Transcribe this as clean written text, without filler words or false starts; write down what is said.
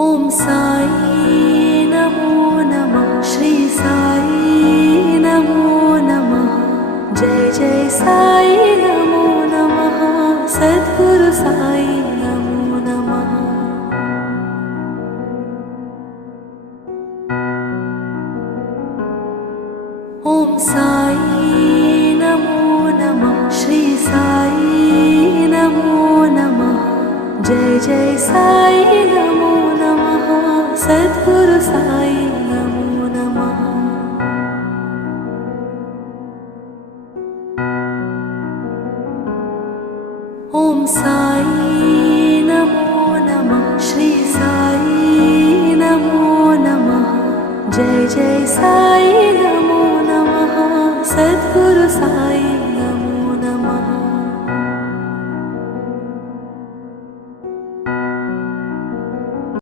ॐ साई नमो नमः। श्री साई नमो नमः। जय जय साई नमो नमः। सद्गुरु साई नमो नमः। ॐ साई नमो नमः। श्री साई नमो नमः। जय जय साई नमो नमः। सद्गुरु साई नमो नमः। ॐ साई नमो नमः। श्री साई नमो नमः। जय जय साई